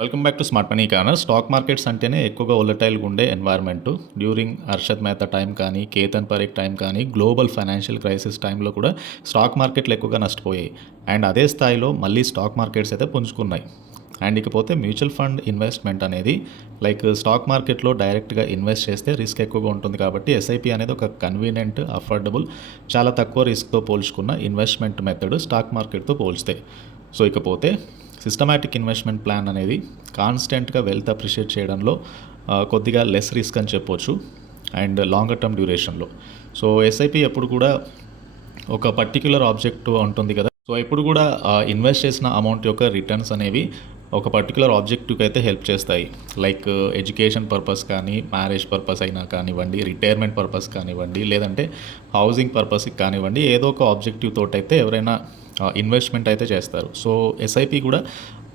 Welcome back to smart money corner. Stock markets అంటేనే ఎక్కువగా వోలటైల్గా ఉండే environment. During Harshad Mehta time కానీ, కేతన్ పరేఖ్ టైం కానీ, గ్లోబల్ ఫైనాన్షియల్ క్రైసిస్ టైంలో కూడా స్టాక్ మార్కెట్లు ఎక్కువగా నష్టపోయాయి. అండ్ అదే స్థాయిలో మళ్ళీ స్టాక్ మార్కెట్స్ అయితే పుంజుకున్నాయి. అండ్ ఇకపోతే మ్యూచువల్ ఫండ్ ఇన్వెస్ట్మెంట్ అనేది లైక్ స్టాక్ మార్కెట్లో డైరెక్ట్గా ఇన్వెస్ట్ చేస్తే రిస్క్ ఎక్కువగా ఉంటుంది కాబట్టి ఎస్ఐపి అనేది ఒక కన్వీనియంట్, అఫోర్డబుల్, చాలా తక్కువ రిస్క్తో పోల్చుకున్న ఇన్వెస్ట్మెంట్ మెథడ్ స్టాక్ మార్కెట్తో పోల్చితే. సో ఇకపోతే సిస్టమాటిక్ ఇన్వెస్ట్మెంట్ ప్లాన్ అనేది కాన్స్టెంట్గా వెల్త్ అప్రిషియేట్ చేయడంలో కొద్దిగా లెస్ రిస్క్ అని చెప్పొచ్చు అండ్ లాంగర్ టర్మ్ డ్యూరేషన్లో. సో ఎస్ఐపి ఎప్పుడు కూడా ఒక పర్టిక్యులర్ ఆబ్జెక్టివ్ ఉంటుంది కదా. సో ఎప్పుడు కూడా ఇన్వెస్ట్ చేసిన అమౌంట్ యొక్క రిటర్న్స్ అనేవి ఒక పర్టికులర్ ఆబ్జెక్టివ్కి అయితే హెల్ప్ చేస్తాయి. లైక్ ఎడ్యుకేషన్ పర్పస్ కానీ, మ్యారేజ్ పర్పస్ అయినా కానివ్వండి, రిటైర్మెంట్ పర్పస్ కానివ్వండి, లేదంటే హౌసింగ్ పర్పస్కి కానివ్వండి, ఏదో ఒక ఆబ్జెక్టివ్ తోటైతే ఎవరైనా ఇన్వెస్ట్మెంట్ అయితే చేస్తారు. సో ఎస్ఐపి కూడా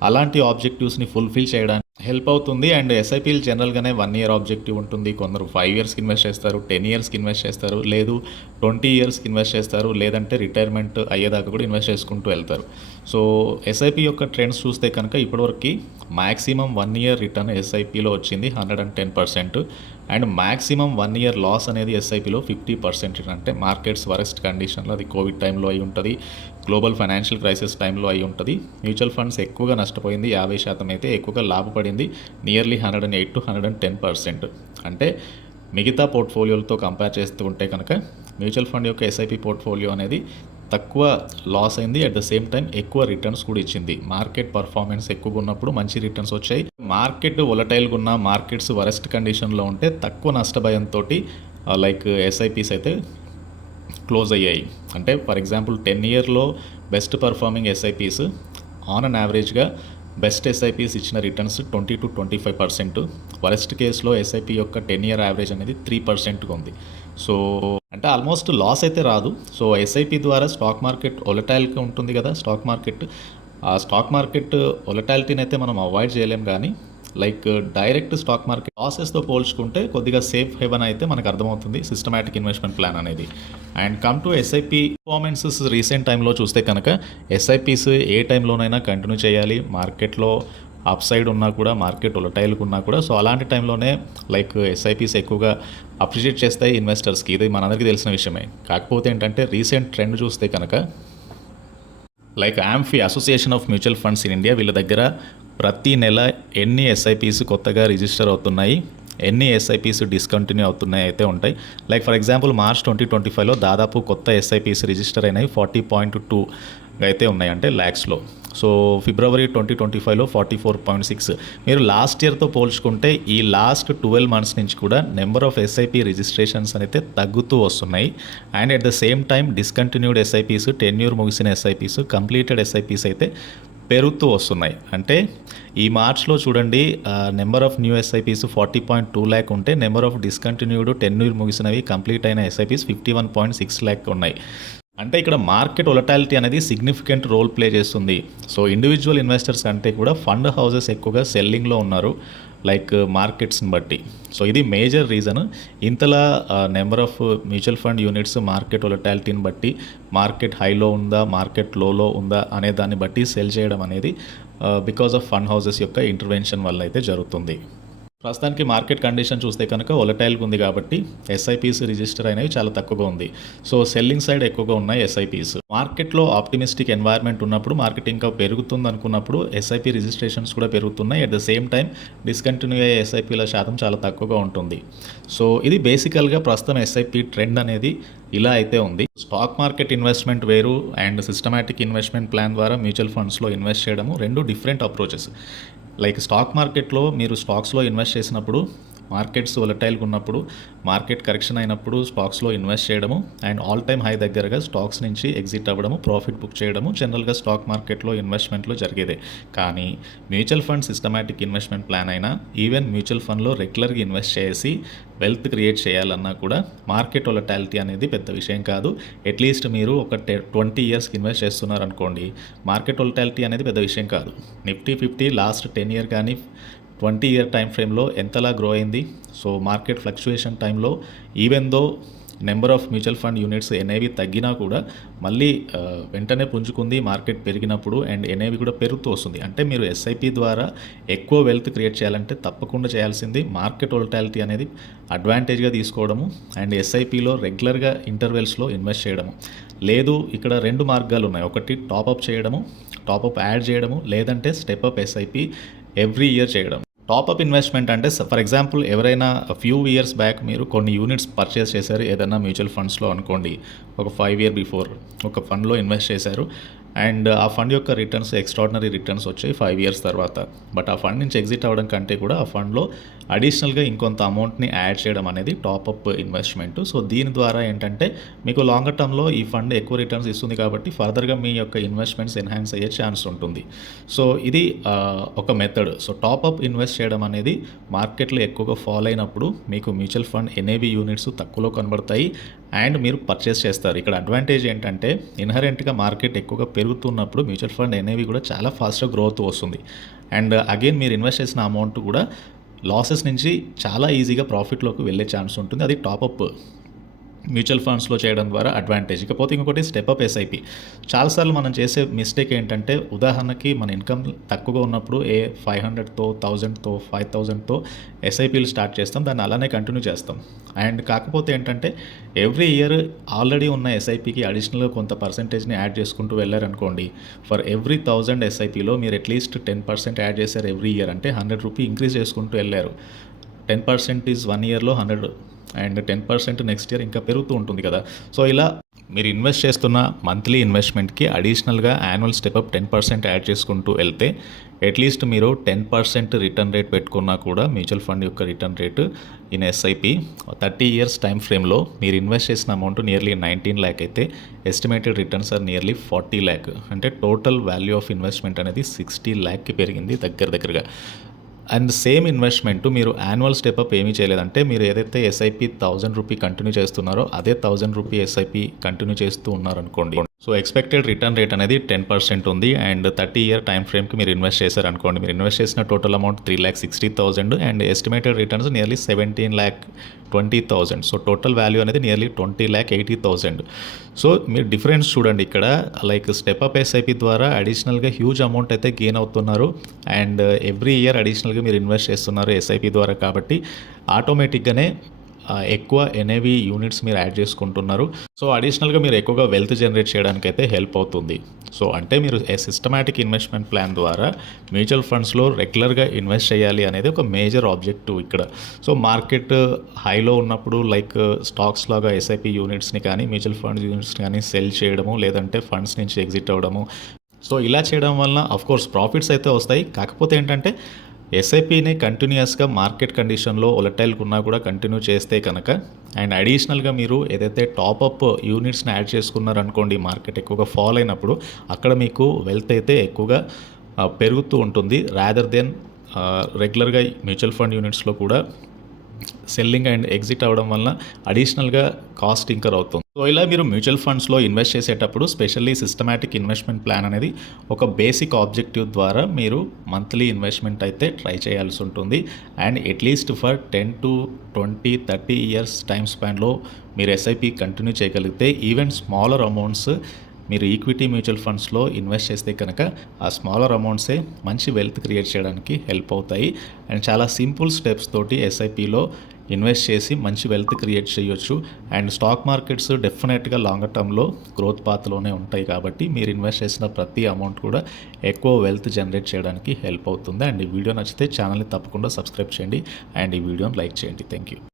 అలాంటి ఆబ్జెక్టివ్స్ని ఫుల్ఫిల్ చేయడానికి హెల్ప్ అవుతుంది. అండ్ ఎస్ఐపీలు జనరల్గానే 1 year ఆబ్జెక్టివ్ ఉంటుంది. కొందరు 5 yearsకి ఇన్వెస్ట్ చేస్తారు, 10 yearsకి ఇన్వెస్ట్ చేస్తారు, లేదు 20 yearsకి ఇన్వెస్ట్ చేస్తారు, లేదంటే రిటైర్మెంట్ అయ్యేదాకా కూడా ఇన్వెస్ట్ చేసుకుంటూ వెళ్తారు. సో ఎస్ఐపి యొక్క ట్రెండ్స్ చూస్తే కనుక ఇప్పటివరకు మ్యాక్సిమం 1 year రిటర్న్ ఎస్ఐపిలో వచ్చింది 110%. అండ్ మ్యాక్సిమం 1 year లాస్ అనేది ఎస్ఐపిలో 50%. అంటే మార్కెట్స్ వరెస్ట్ కండిషన్లో, అది కోవిడ్ టైంలో అయి ఉంటుంది, గ్లోబల్ ఫైనాన్షియల్ క్రైసిస్ టైంలో అయి ఉంటుంది. మ్యూచువల్ ఫండ్స్ ఎక్కువగా నష్టపోయింది, 50% అయితే ఎక్కువగా లాభపడింది, నియర్లీ 108 to 110%. అంటే మిగతా పోర్ట్ఫోలియోలతో కంపేర్ చేస్తూ ఉంటే కనుక మ్యూచువల్ ఫండ్ యొక్క ఎస్ఐపి పోర్ట్ఫోలియో అనేది తక్కువ లాస్ అయింది, అట్ ద సేమ్ టైం ఎక్కువ రిటర్న్స్ కూడా ఇచ్చింది. మార్కెట్ పర్ఫార్మెన్స్ ఎక్కువగా ఉన్నప్పుడు మంచి రిటర్న్స్ వచ్చాయి. మార్కెట్ వొలటైల్గా ఉన్న, మార్కెట్స్ వరెస్ట్ కండిషన్లో ఉంటే తక్కువ నష్టభయంతో లైక్ ఎస్ఐపిస్ అయితే క్లోజ్ అయ్యాయి. అంటే ఫర్ ఎగ్జాంపుల్ 10 yearలో best performing SIPs on an యావరేజ్గా బెస్ట్ ఎస్ఐపిస్ ఇచ్చిన రిటర్న్స్ 20 to 25%. వరెస్ట్ కేసులో ఎస్ఐపి యొక్క 10 year యావరేజ్ అనేది 3%గా ఉంది. సో అంటే ఆల్మోస్ట్ లాస్ అయితే రాదు. సో ఎస్ఐపి ద్వారా స్టాక్ మార్కెట్ వొలటైల్గా ఉంటుంది కదా. స్టాక్ మార్కెట్ వొలటాలిటీని అయితే మనం అవాయిడ్ చేయలేం, కానీ లైక్ డైరెక్ట్ స్టాక్ మార్కెట్ లాసెస్తో పోల్చుకుంటే కొద్దిగా సేఫ్ హెవెన్ అయితే మనకు అర్థమవుతుంది సిస్టమాటిక్ ఇన్వెస్ట్మెంట్ ప్లాన్ అనేది. And come to SIP performances recent టైంలో చూస్తే కనుక ఎస్ఐపిస్ ఏ టైంలోనైనా కంటిన్యూ చేయాలి. మార్కెట్లో అప్ సైడ్ ఉన్నా కూడా, మార్కెట్ వొలటైల్గా ఉన్నా కూడా. సో అలాంటి టైంలోనే లైక్ ఎస్ఐపిస్ ఎక్కువగా అప్రిషియేట్ చేస్తాయి ఇన్వెస్టర్స్కి, ఇది మనందరికీ తెలిసిన విషయమే. కాకపోతే ఏంటంటే రీసెంట్ ట్రెండ్ చూస్తే కనుక like AMFI, association of mutual funds in India, వీళ్ళ దగ్గర ప్రతి నెల ఎన్ని ఎస్ఐపిస్ కొత్తగా రిజిస్టర్ అవుతున్నాయి, ఎన్ని ఎస్ఐపిస్ డిస్కంటిన్యూ అవుతున్నాయి అయితే ఉంటాయి. లైక్ ఫర్ ఎగ్జాంపుల్ మార్చ్ 2025లో దాదాపు కొత్త ఎస్ఐపిస్ రిజిస్టర్ అయినాయి 40.2 అయితే ఉన్నాయి, అంటే ల్యాక్స్లో. So February 2025లో 44.6. మీరు లాస్ట్ ఇయర్తో పోల్చుకుంటే ఈ లాస్ట్ 12 months నుంచి కూడా నెంబర్ ఆఫ్ ఎస్ఐపి రిజిస్ట్రేషన్స్ అయితే తగ్గుతూ వస్తున్నాయి. And at the same time discontinued SIPs, 10 year ముగిసిన ఎస్ఐపిస్, కంప్లీటెడ్ ఎస్ఐపిస్ అయితే పెరుగుతూ వస్తున్నాయి. అంటే ఈ మార్చ్లో చూడండి, number of new SIPs 40.2 lakh ఉంటే నెంబర్ ఆఫ్ డిస్కంటిన్యూడ్ 10 year ముగిసినవి కంప్లీట్ అయిన ఎస్ఐపిస్ 51.6 lakh ఉన్నాయి. అంటే ఇక్కడ మార్కెట్ వొలటాలిటీ అనేది సిగ్నిఫికెంట్ రోల్ ప్లే చేస్తుంది. సో ఇండివిజువల్ ఇన్వెస్టర్స్ కంటే కూడా ఫండ్ హౌసెస్ ఎక్కువగా సెల్లింగ్లో ఉన్నారు లైక్ మార్కెట్స్ని బట్టి. సో ఇది మేజర్ రీజన్. ఇంతలా number of mutual fund units market వొలటాలిటీని బట్టి, మార్కెట్ హైలో ఉందా, మార్కెట్ లోలో ఉందా అనే దాన్ని బట్టి సెల్ చేయడం అనేది బికాజ్ ఆఫ్ ఫండ్ హౌసెస్ యొక్క ఇంటర్వెన్షన్ వల్ల అయితే జరుగుతుంది. ప్రస్తుతానికి మార్కెట్ కండిషన్ చూస్తే కనుక వొలటైల్గా ఉంది కాబట్టి ఎస్ఐపిస్ రిజిస్టర్ అయినవి చాలా తక్కువగా ఉంది. సో సెల్లింగ్ సైడ్ ఎక్కువగా ఉన్నాయి ఎస్ఐపిస్. మార్కెట్లో ఆప్టిమిస్టిక్ ఎన్వైర్న్మెంట్ ఉన్నప్పుడు, మార్కెట్ ఇంకా పెరుగుతుంది అనుకున్నప్పుడు ఎస్ఐపి రిజిస్ట్రేషన్స్ కూడా పెరుగుతున్నాయి. At the same time discontinue అయ్యే ఎస్ఐపిల శాతం చాలా తక్కువగా ఉంటుంది. సో ఇది బేసికల్గా ప్రస్తుతం ఎస్ఐపి ట్రెండ్ అనేది ఇలా అయితే ఉంది. స్టాక్ మార్కెట్ ఇన్వెస్ట్మెంట్ వేరు అండ్ సిస్టమాటిక్ ఇన్వెస్ట్మెంట్ ప్లాన్ ద్వారా మ్యూచువల్ ఫండ్స్లో ఇన్వెస్ట్ చేయడము రెండు డిఫరెంట్ అప్రోచెస్. లైక్ స్టాక్ మార్కెట్లో మీరు స్టాక్స్లో ఇన్వెస్ట్ చేసినప్పుడు, మార్కెట్స్ వొలటైల్గా ఉన్నప్పుడు, మార్కెట్ కరెక్షన్ అయినప్పుడు స్టాక్స్లో ఇన్వెస్ట్ చేయడము అండ్ ఆల్ టైమ్ హై దగ్గరగా స్టాక్స్ నుంచి ఎగ్జిట్ అవ్వడము, ప్రాఫిట్ బుక్ చేయడము జనరల్గా స్టాక్ మార్కెట్లో ఇన్వెస్ట్మెంట్లో జరిగేదే. కానీ mutual fund systematic investment plan అయినా, ఈవెన్ మ్యూచువల్ ఫండ్లో రెగ్యులర్గా ఇన్వెస్ట్ చేసి వెల్త్ క్రియేట్ చేయాలన్నా కూడా మార్కెట్ వొలటాలిటీ అనేది పెద్ద విషయం కాదు. అట్లీస్ట్ మీరు ఒక 20 yearsకి ఇన్వెస్ట్ చేస్తున్నారు అనుకోండి, మార్కెట్ వొలటాలిటీ అనేది పెద్ద విషయం కాదు. నిఫ్టీ 50 లాస్ట్ 10 year కానీ 20 year టైం ఫ్రేమ్లో ఎంతలా గ్రో అయింది. సో మార్కెట్ ఫ్లక్చుయేషన్ టైంలో even though number of mutual fund units NAV తగ్గినా కూడా మళ్ళీ వెంటనే పుంజుకుంది మార్కెట్ పెరిగినప్పుడు అండ్ ఎన్ఏవి కూడా పెరుగుతూ వస్తుంది. అంటే మీరు ఎస్ఐపి ద్వారా ఎక్కువ వెల్త్ క్రియేట్ చేయాలంటే తప్పకుండా చేయాల్సింది మార్కెట్ వోలటాలిటీ అనేది అడ్వాంటేజ్గా తీసుకోవడము అండ్ ఎస్ఐపిలో రెగ్యులర్గా ఇంటర్వెల్స్లో ఇన్వెస్ట్ చేయడము. లేదు, ఇక్కడ 2 మార్గాలు ఉన్నాయి. ఒకటి టాపప్ చేయడము, టాపప్ యాడ్ చేయడము, లేదంటే స్టెప్అప్ ఎస్ఐపి ఎవ్రీ ఇయర్ చేయడం. టాపప్ ఇన్వెస్ట్మెంట్ అంటే ఫర్ ఎగ్జాంపుల్ ఎవరైనా ఫ్యూ ఇయర్స్ బ్యాక్ మీరు కొన్ని యూనిట్స్ పర్చేస్ చేశారు ఏదైనా మ్యూచువల్ ఫండ్స్లో అనుకోండి. ఒక 5 years బిఫోర్ ఒక ఫండ్లో ఇన్వెస్ట్ చేశారు అండ్ ఆ ఫండ్ యొక్క రిటర్న్స్ ఎక్స్ట్రాడినరీ రిటర్న్స్ వచ్చాయి 5 years తర్వాత. బట్ ఆ ఫండ్ నుంచి ఎగ్జిట్ అవ్వడం కంటే కూడా ఆ ఫండ్లో అడిషనల్గా ఇంకొంత అమౌంట్ని యాడ్ చేయడం అనేది టాపప్ ఇన్వెస్ట్మెంట్. సో దీని ద్వారా ఏంటంటే మీకు లాంగర్ టర్మ్లో ఈ ఫండ్ ఎక్కువ రిటర్న్స్ ఇస్తుంది కాబట్టి ఫర్దర్గా మీ యొక్క ఇన్వెస్ట్మెంట్స్ ఎన్హాన్స్ అయ్యే ఛాన్స్ ఉంటుంది. సో ఇది ఒక మెథడ్. సో టాపప్ ఇన్వెస్ట్ చేయడం అనేది మార్కెట్లో ఎక్కువగా ఫాలో అయినప్పుడు మీకు మ్యూచువల్ ఫండ్ ఎన్ఏవి యూనిట్స్ తక్కువలో కనబడతాయి అండ్ మీరు పర్చేస్ చేస్తారు. ఇక్కడ అడ్వాంటేజ్ ఏంటంటే ఇన్హరెంట్గా మార్కెట్ ఎక్కువగా పెరుగుతున్నప్పుడు మ్యూచువల్ ఫండ్ ఎన్ఏవి కూడా చాలా ఫాస్ట్గా గ్రోత్ వస్తుంది అండ్ అగైన్ మీరు ఇన్వెస్ట్ చేసిన అమౌంట్ కూడా లాసెస్ నుంచి చాలా ఈజీగా ప్రాఫిట్లోకి వెళ్ళే ఛాన్స్ ఉంటుంది. అది టాపప్ మ్యూచువల్ ఫండ్స్లో చేయడం ద్వారా అడ్వాంటేజ్. ఇకపోతే ఇంకొకటి స్టెప్అప్ ఎస్ఐపి. చాలాసార్లు మనం చేసే మిస్టేక్ ఏంటంటే ఉదాహరణకి మన ఇన్కమ్ తక్కువగా ఉన్నప్పుడు 500తో 1000తో 5000తో ఎస్ఐపీలు స్టార్ట్ చేస్తాం, దాన్ని అలానే కంటిన్యూ చేస్తాం. అండ్ కాకపోతే ఏంటంటే ఎవ్రీ ఇయర్ ఆల్రెడీ ఉన్న ఎస్ఐపికి అడిషనల్గా కొంత పర్సెంటేజ్ని యాడ్ చేసుకుంటూ వెళ్ళారనుకోండి. ఫర్ ఎవ్రీ 1000 ఎస్ఐపిలో మీరు అట్లీస్ట్ 10% యాడ్ చేశారు ఎవ్రీ ఇయర్ అంటే 100 రూపీ ఇంక్రీజ్ చేసుకుంటూ వెళ్ళారు. 10% ఈజ్ 1 yearలో 100 అండ్ 10% నెక్స్ట్ ఇయర్ ఇంకా పెరుగుతూ ఉంటుంది కదా. సో ఇలా మీరు ఇన్వెస్ట్ చేస్తున్న మంత్లీ ఇన్వెస్ట్మెంట్కి అడిషనల్గా యాన్యువల్ స్టెప్అప్ 10% యాడ్ చేసుకుంటూ వెళ్తే అట్లీస్ట్ మీరు 10% రిటర్న్ రేట్ పెట్టుకున్నా కూడా మ్యూచువల్ ఫండ్ యొక్క return rate in SIP 30 years time ఫ్రేమ్లో మీరు ఇన్వెస్ట్ చేసిన అమౌంట్ నియర్లీ 19 lakh అయితే estimated returns are nearly 40 lakh. అంటే టోటల్ వాల్యూ ఆఫ్ ఇన్వెస్ట్మెంట్ అనేది 60 lakh పెరిగింది దగ్గరగా. అండ్ సేమ్ ఇన్వెస్ట్మెంట్ మీరు యాన్యువల్ స్టెప్అప్ ఏమీ చేయలేదంటే మీరు ఏదైతే ఎస్ఐపి 1000 రూపీ కంటిన్యూ చేస్తున్నారో అదే 1000 రూపీ ఎస్ఐపి కంటిన్యూ చేస్తూ ఉన్నారనుకోండి. సో ఎక్స్పెక్టెడ్ రిటర్న్ రేట్ అనేది 10% ఉంది అండ్ 30 year టైం ఫ్రేమ్కి మీరు ఇన్వెస్ట్ చేశారనుకోండి. మీరు ఇన్వెస్ట్ చేసిన total amount 3,60,000 and estimated returns nearly 17,20,000. So total value అనేది నియర్లీ 20,80,000. సో మీరు డిఫరెన్స్ చూడండి ఇక్కడ. లైక్ స్టెప్అప్ ఎస్ఐపి ద్వారా అడిషనల్గా హ్యూజ్ అమౌంట్ అయితే గెయిన్ అవుతున్నారు అండ్ ఎవ్రీ ఇయర్ అడిషనల్గా మీరు ఇన్వెస్ట్ చేస్తున్నారు ఎస్ఐపి ద్వారా కాబట్టి ఆటోమేటిక్గానే ఎక్కువ ఎన్ఏవి యూనిట్స్ మీరు యాడ్ చేసుకుంటున్నారు. సో అడిషనల్గా మీరు ఎక్కువగా వెల్త్ జనరేట్ చేయడానికి అయితే హెల్ప్ అవుతుంది. సో అంటే మీరు సిస్టమాటిక్ ఇన్వెస్ట్మెంట్ ప్లాన్ ద్వారా మ్యూచువల్ ఫండ్స్లో రెగ్యులర్గా ఇన్వెస్ట్ చేయాలి అనేది ఒక మేజర్ ఆబ్జెక్టివ్ ఇక్కడ. సో మార్కెట్ హైలో ఉన్నప్పుడు లైక్ స్టాక్స్ లాగా ఎస్ఐపి యూనిట్స్ని కానీ మ్యూచువల్ ఫండ్స్ యూనిట్స్ని కానీ సెల్ చేయడము లేదంటే ఫండ్స్ నుంచి ఎగ్జిట్ అవ్వడము. సో ఇలా చేయడం వలన ఆఫ్కోర్స్ ప్రాఫిట్స్ అయితే వస్తాయి. కాకపోతే ఏంటంటే ఎస్ఐపిని కంటిన్యూస్గా మార్కెట్ కండిషన్లో వొలటైల్ ఉన్నా కూడా కంటిన్యూ చేస్తే కనుక అండ్ అడిషనల్గా మీరు ఏదైతే టాపప్ యూనిట్స్ని యాడ్ చేసుకున్నారనుకోండి మార్కెట్ ఎక్కువగా ఫాల్ అయినప్పుడు అక్కడ మీకు వెల్త్ అయితే ఎక్కువగా పెరుగుతూ ఉంటుంది రాదర్ దెన్ రెగ్యులర్గా మ్యూచువల్ ఫండ్ యూనిట్స్లో కూడా సెల్లింగ్ అండ్ ఎగ్జిట్ అవ్వడం వలన అడిషనల్గా కాస్ట్ ఇంకర్ అవుతుంది. సో ఇలా మీరు మ్యూచువల్ ఫండ్స్లో ఇన్వెస్ట్ చేసేటప్పుడు స్పెషల్లీ సిస్టమాటిక్ ఇన్వెస్ట్మెంట్ ప్లాన్ అనేది ఒక బేసిక్ ఆబ్జెక్టివ్ ద్వారా మీరు మంత్లీ ఇన్వెస్ట్మెంట్ అయితే ట్రై చేయాల్సి ఉంటుంది and at least for 10 to 20, 30 years time స్పాన్లో మీరు ఎస్ఐపి కంటిన్యూ చేయగలిగితే ఈవెన్ స్మాలర్ అమౌంట్స్ మీరు ఈక్విటీ మ్యూచువల్ ఫండ్స్లో ఇన్వెస్ట్ చేస్తే కనుక ఆ స్మాలర్ అమౌంట్సే మంచి వెల్త్ క్రియేట్ చేయడానికి హెల్ప్ అవుతాయి అండ్ చాలా సింపుల్ స్టెప్స్ తోటి ఎస్ఐపిలో ఇన్వెస్ట్ చేసి మంచి వెల్త్ క్రియేట్ చేయొచ్చు అండ్ స్టాక్ మార్కెట్స్ డెఫినెట్గా లాంగర్ టర్మ్లో గ్రోత్ పాత్లోనే ఉంటాయి కాబట్టి మీరు ఇన్వెస్ట్ చేసిన ప్రతి అమౌంట్ కూడా ఎక్కువ వెల్త్ జనరేట్ చేయడానికి హెల్ప్ అవుతుంది. అండ్ ఈ వీడియో నచ్చితే ఛానల్ని తప్పకుండా సబ్స్క్రైబ్ చేయండి అండ్ ఈ వీడియోని లైక్ చేయండి. Thank you.